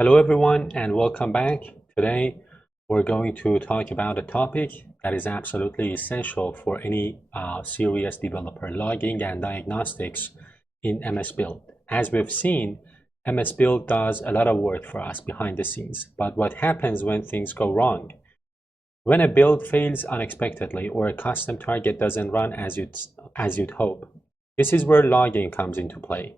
Hello everyone and welcome back. Today we're going to talk about a topic that is absolutely essential for any serious developer: logging and diagnostics in MSBuild. As we've seen, MSBuild does a lot of work for us behind the scenes, but what happens when things go wrong? When a build fails unexpectedly or a custom target doesn't run as you'd hope, this is where logging comes into play.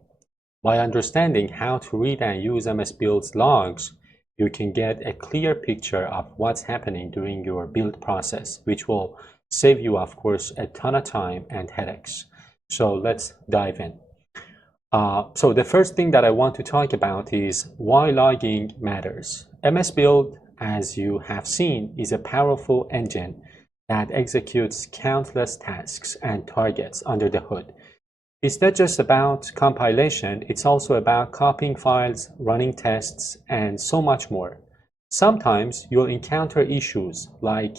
By understanding how to read and use MSBuild's logs, you can get a clear picture of what's happening during your build process, which will save you, of course, a ton of time and headaches. So let's dive in. So the first thing that I want to talk about is why logging matters. MSBuild, as you have seen, is a powerful engine that executes countless tasks and targets under the hood. It's not just about compilation, it's also about copying files, running tests, and so much more. Sometimes you'll encounter issues like,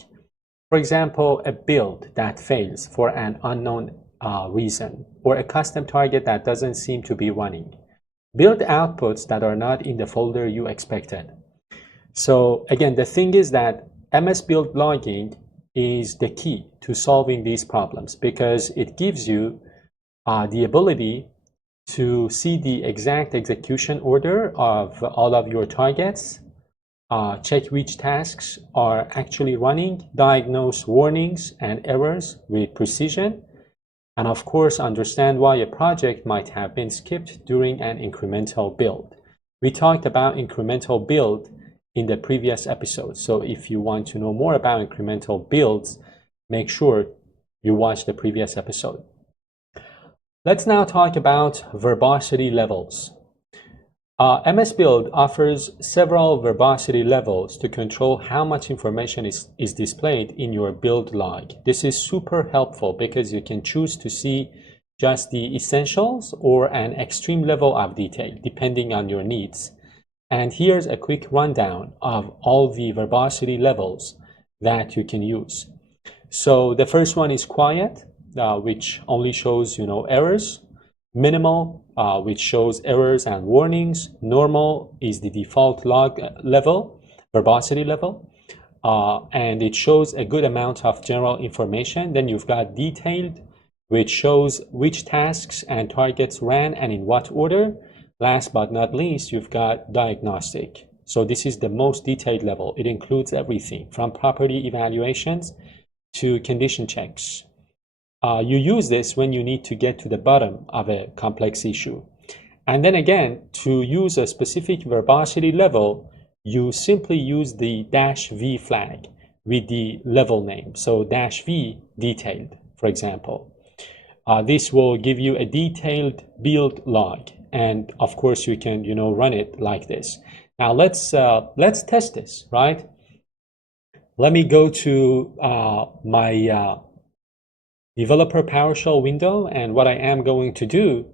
for example, a build that fails for an unknown reason, or a custom target that doesn't seem to be running. Build outputs that are not in the folder you expected. So again, the thing is that MSBuild logging is the key to solving these problems because it gives you the ability to see the exact execution order of all of your targets, check which tasks are actually running, diagnose warnings and errors with precision, and of course understand why a project might have been skipped during an incremental build. We talked about incremental build in the previous episode, so if you want to know more about incremental builds, make sure you watch the previous episode. Let's now talk about verbosity levels. MSBuild offers several verbosity levels to control how much information is displayed in your build log. This is super helpful because you can choose to see just the essentials or an extreme level of detail depending on your needs. And here's a quick rundown of all the verbosity levels that you can use. So the first one is quiet, which only shows errors. Minimal, which shows errors and warnings. Normal is the default log level, verbosity level, and it shows a good amount of general information. Then you've got detailed, which shows which tasks and targets ran and in what order. Last but not least, you've got diagnostic. So this is the most detailed level. It includes everything from property evaluations to condition checks. You use this when you need to get to the bottom of a complex issue. And then again, to use a specific verbosity level, you simply use the -v flag with the level name. So -v detailed, for example. This will give you a detailed build log. And of course, you can run it like this. Now let's test this, right? Let me go to my developer PowerShell window, and what I am going to do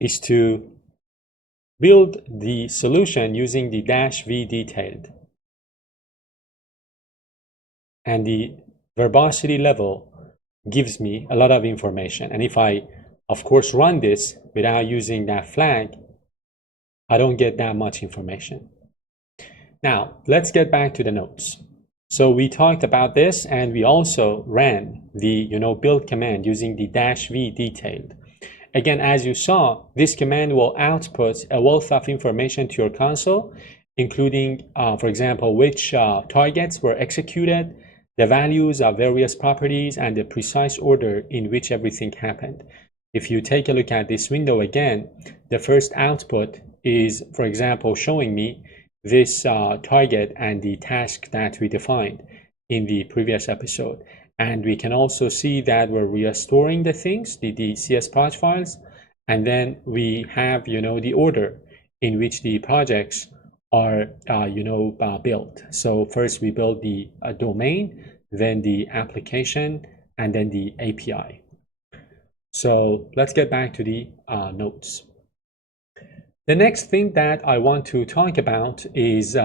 is to build the solution using the -v detailed. And the verbosity level gives me a lot of information. And if I, of course, run this without using that flag, I don't get that much information. Now, let's get back to the notes. So we talked about this, and we also ran the build command using the -v detailed. Again, as you saw, this command will output a wealth of information to your console, including, for example, which targets were executed, the values of various properties, and the precise order in which everything happened. If you take a look at this window again, the first output is, for example, showing me this target and the task that we defined in the previous episode. And we can also see that we're restoring the things, the CS proj files, and then we have the order in which the projects are built. So first we build the domain, then the application, and then the API. So let's get back to the notes. The next thing that I want to talk about is,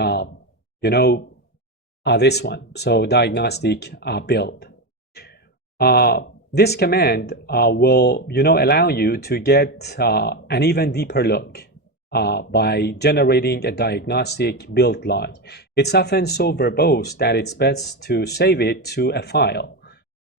this one. So diagnostic build. This command will, allow you to get an even deeper look by generating a diagnostic build log. It's often so verbose that it's best to save it to a file,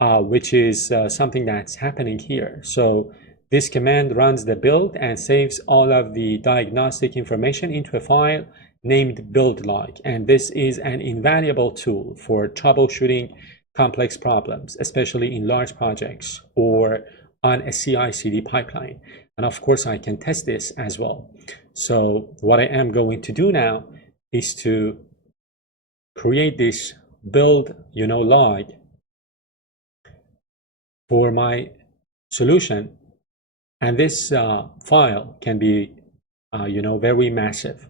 which is something that's happening here. So this command runs the build and saves all of the diagnostic information into a file named build log. And this is an invaluable tool for troubleshooting complex problems, especially in large projects or on a CI/CD pipeline. And of course, I can test this as well. So what I am going to do now is to create this build, log for my solution. And this file can be, very massive.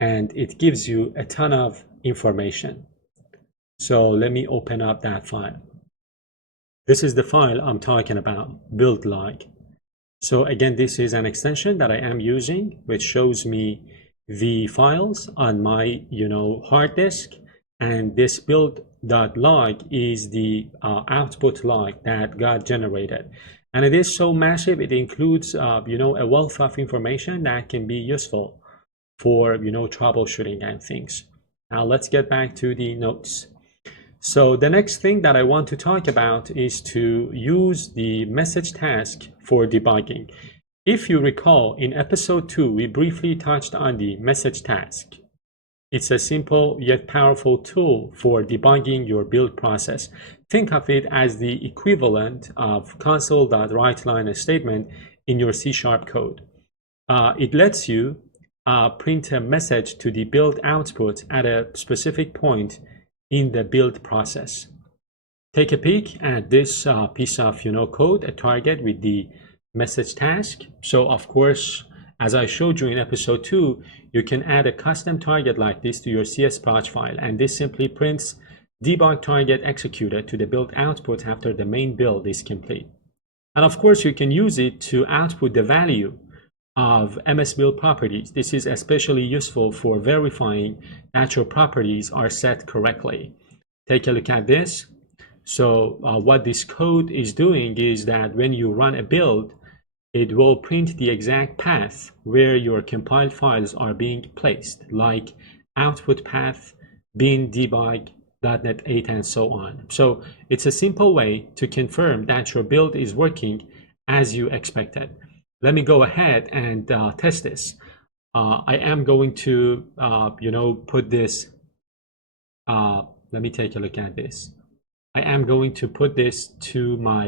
And it gives you a ton of information. So let me open up that file. This is the file I'm talking about, build log. So again, this is an extension that I am using, which shows me the files on my, hard disk. And this build.log is the output log that got generated. And it is so massive, it includes, a wealth of information that can be useful for, troubleshooting and things. Now let's get back to the notes. So the next thing that I want to talk about is to use the message task for debugging. If you recall, in episode 2, we briefly touched on the message task. It's a simple yet powerful tool for debugging your build process. Think of it as the equivalent of console.writeLine statement in your C# code. It lets you print a message to the build output at a specific point in the build process. Take a peek at this piece of code, a target with the message task. So of course, as I showed you in episode 2, you can add a custom target like this to your CSproj file, and this simply prints debug target executed to the build output after the main build is complete. And of course, you can use it to output the value of MSBuild properties. This is especially useful for verifying that your properties are set correctly. Take a look at this. So what this code is doing is that when you run a build, it will print the exact path where your compiled files are being placed, like output path, bin, debug, .NET 8, and so on. So it's a simple way to confirm that your build is working as you expected. Let me go ahead and test this. I am going to, put this, let me take a look at this. I am going to put this to my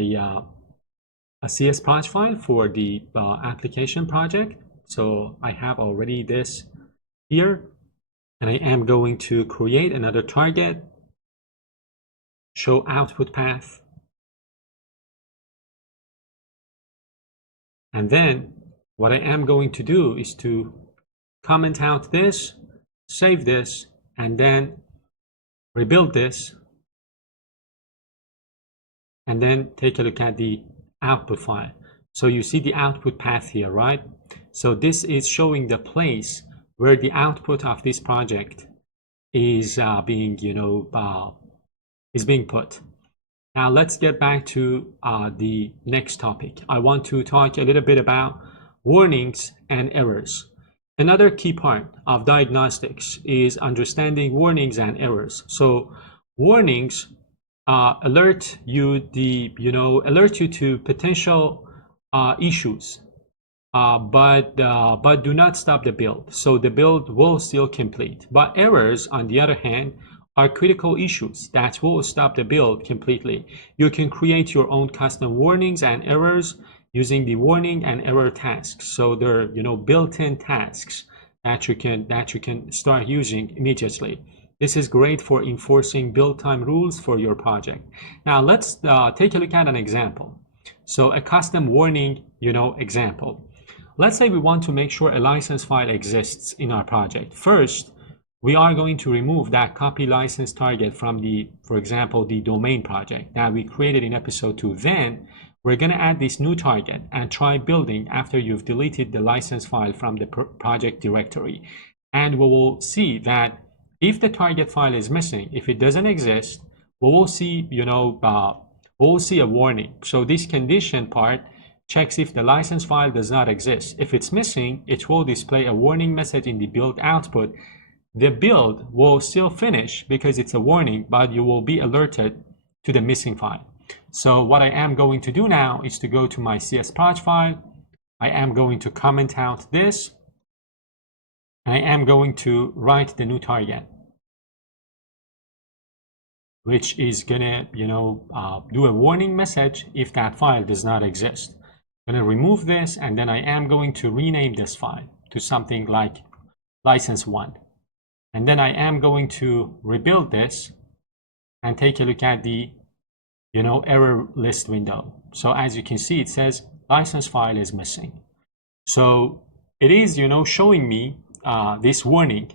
a CSproj file for the application project. So I have already this here, and I am going to create another target, show output path. And then what I am going to do is to comment out this, save this, and then rebuild this. And then take a look at the output file. So you see the output path here, right? So this is showing the place where the output of this project is being put. Now let's get back to the next topic. I want to talk a little bit about warnings and errors. Another key part of diagnostics is understanding warnings and errors. So warnings alert you to potential issues, but do not stop the build. So the build will still complete. But errors, on the other hand, are critical issues that will stop the build completely. You can create your own custom warnings and errors using the warning and error tasks. So they're built-in tasks that you can start using immediately. This is great for enforcing build time rules for your project. Now let's take a look at an example. So a custom warning, example. Let's say we want to make sure a license file exists in our project. First, we are going to remove that copy license target from for example, the domain project that we created in episode 2. Then we're going to add this new target and try building after you've deleted the license file from the project directory. And we will see that if the target file is missing, if it doesn't exist, we will see, a warning. So this condition part checks if the license file does not exist. If it's missing, it will display a warning message in the build output. The build will still finish because it's a warning, but you will be alerted to the missing file. So what I am going to do now is to go to my CSproj file. I am going to comment out this. I am going to write the new target, which is gonna, do a warning message if that file does not exist. I'm gonna remove this, and then I am going to rename this file to something like license 1. And then I am going to rebuild this and take a look at the, error list window. So as you can see, it says license file is missing. So it is, showing me this warning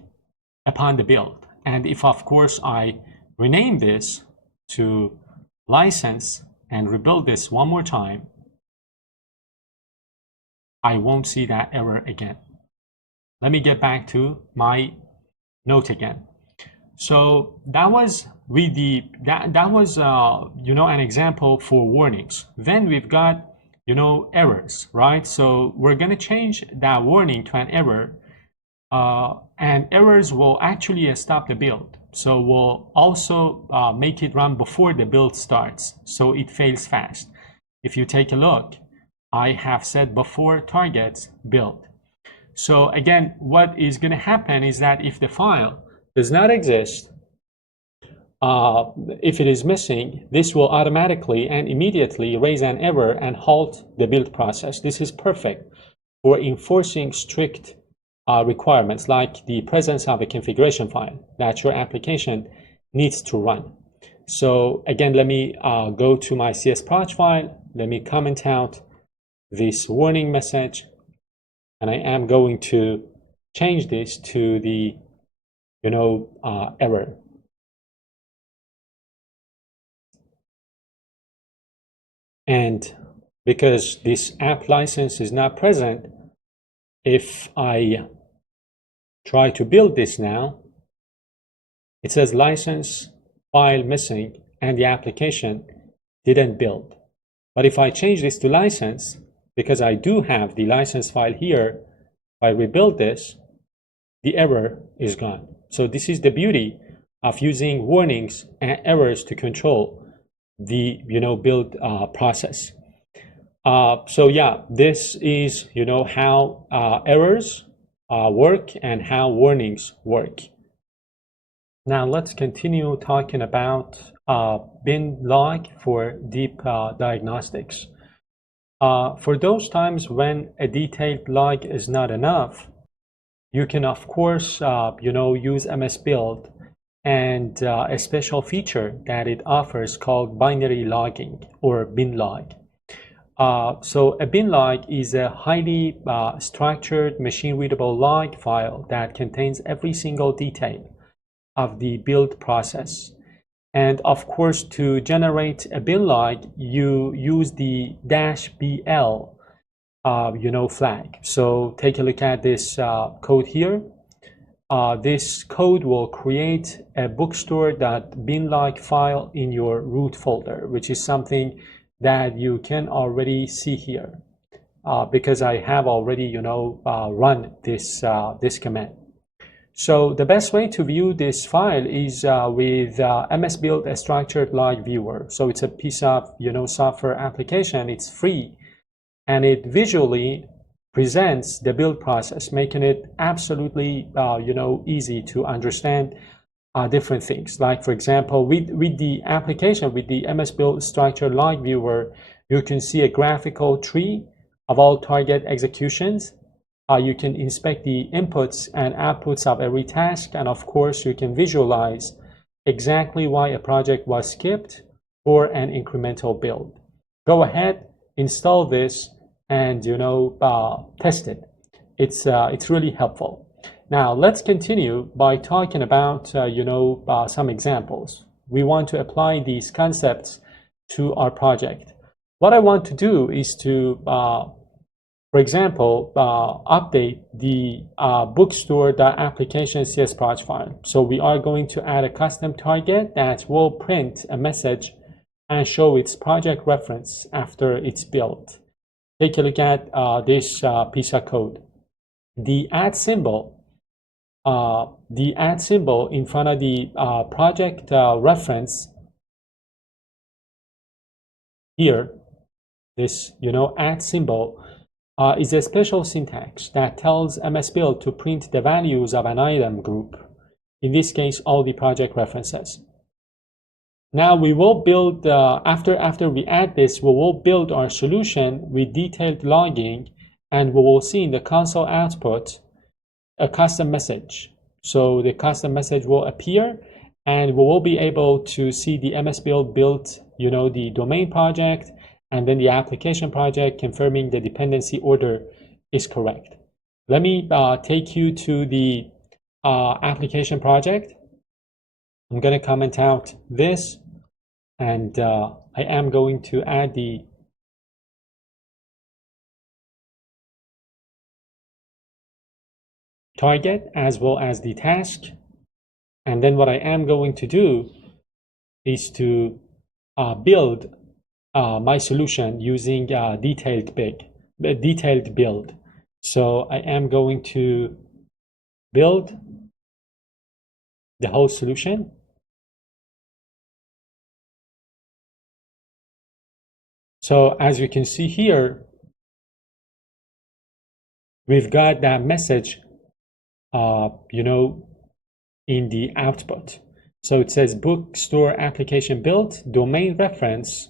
upon the build. And if, of course, I rename this to license and rebuild this one more time, I won't see that error again. Let me get back to my note again. So that was with the that was an example for warnings. Then we've got errors, right? So we're going to change that warning to an error, and errors will actually stop the build. So we'll also make it run before the build starts, so it fails fast. If you take a look, I have said before targets build. So again, what is going to happen is that if the file does not exist, if it is missing, this will automatically and immediately raise an error and halt the build process. This is perfect for enforcing strict requirements like the presence of a configuration file that your application needs to run. So again, let me go to my CSproj file. Let me comment out this warning message, and I am going to change this to the error. And because this app license is not present, if I try to build this now, it says license file missing and the application didn't build. But if I change this to license, because I do have the license file here, if I rebuild this, the error is gone. So this is the beauty of using warnings and errors to control the build process. So yeah, this is how errors work and how warnings work. Now let's continue talking about bin log for deep diagnostics. For those times when a detailed log is not enough, you can of course use MSBuild and a special feature that it offers called binary logging or bin log. So a bin log is a highly structured machine-readable log file that contains every single detail of the build process. And of course, to generate a bin log, you use the -bl flag. So take a look at this code here. This code will create a bookstore.binlog file in your root folder, which is something that you can already see here because I have already run this command. So the best way to view this file is with MSBuild a structured log viewer. So it's a piece of software application. It's free, and it visually presents the build process, making it absolutely easy to understand different things. Like for example, with the application, with the MSBuild structured log viewer, you can see a graphical tree of all target executions. You can inspect the inputs and outputs of every task, and of course you can visualize exactly why a project was skipped for an incremental build. Go ahead, install this, and test it. It's really helpful. Now let's continue by talking about some examples. We want to apply these concepts to our project. What I want to do is to for example, update the bookstore.application CSproj file. So we are going to add a custom target that will print a message and show its project reference after it's built. take a look at this piece of code. The @ symbol, in front of the project reference here, this @ symbol is a special syntax that tells MSBuild to print the values of an item group. In this case, all the project references. Now we will build, after we add this, we will build our solution with detailed logging, and we will see in the console output a custom message. So the custom message will appear, and we will be able to see the MSBuild built, the domain project, and then the application project, confirming the dependency order is correct. Let me take you to the application project. I'm going to comment out this, and I am going to add the target as well as the task. And then what I am going to do is to build my solution using detailed build. So I am going to build the whole solution. So as you can see here, we've got that message, in the output. So it says bookstore application built, domain reference,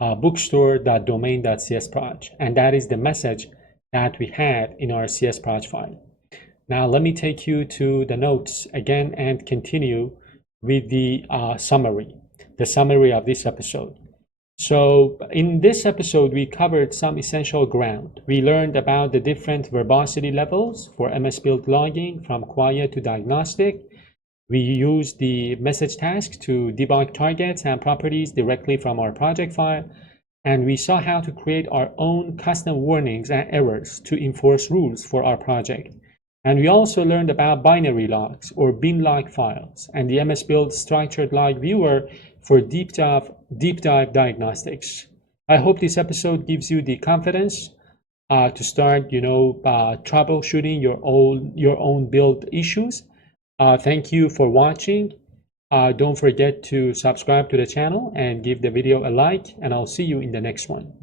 bookstore.domain.csproj. And that is the message that we had in our csproj file. Now let me take you to the notes again and continue with the summary of this episode. So in this episode, we covered some essential ground. We learned about the different verbosity levels for MSBuild logging from quiet to diagnostic. We used the message task to debug targets and properties directly from our project file. And we saw how to create our own custom warnings and errors to enforce rules for our project. And we also learned about binary logs or bin log files and the MSBuild structured log viewer for deep dive diagnostics. I hope this episode gives you the confidence to start, troubleshooting your own build issues. Thank you for watching. Don't forget to subscribe to the channel and give the video a like, and I'll see you in the next one.